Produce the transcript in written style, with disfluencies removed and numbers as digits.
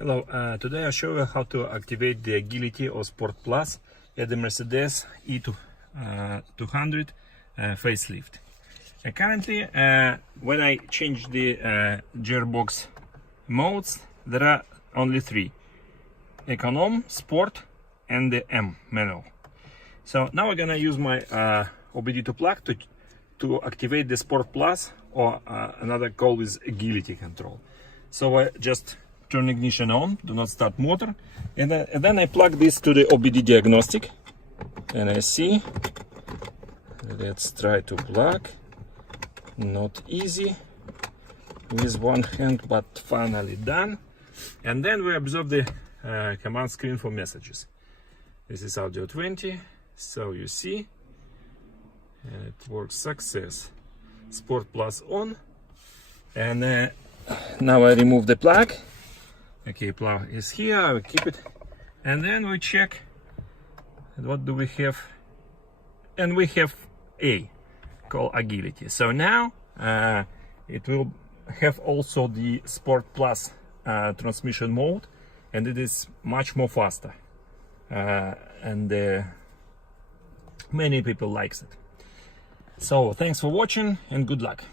Hello, today I'll show you how to activate the agility or Sport Plus at the Mercedes E200 facelift. Currently, when I change the gearbox modes, there are only three: Econom, Sport, and the M manual. So now we're gonna use my OBD2 plug to activate the Sport Plus, or another call is agility control. So I just turn ignition on, do not start motor, and then I plug this to the OBD diagnostic, and I see. Let's try to plug. Not easy with one hand, but finally done. And then we observe the command screen for messages. This is audio 20, so you see it works success. Sport Plus on, and now I remove the plug. Okay, plug is here, I will keep it, and then we check what do we have, and we have A, called agility. So now it will have also the Sport Plus transmission mode, and it is much more faster, and many people likes it. So thanks for watching and good luck.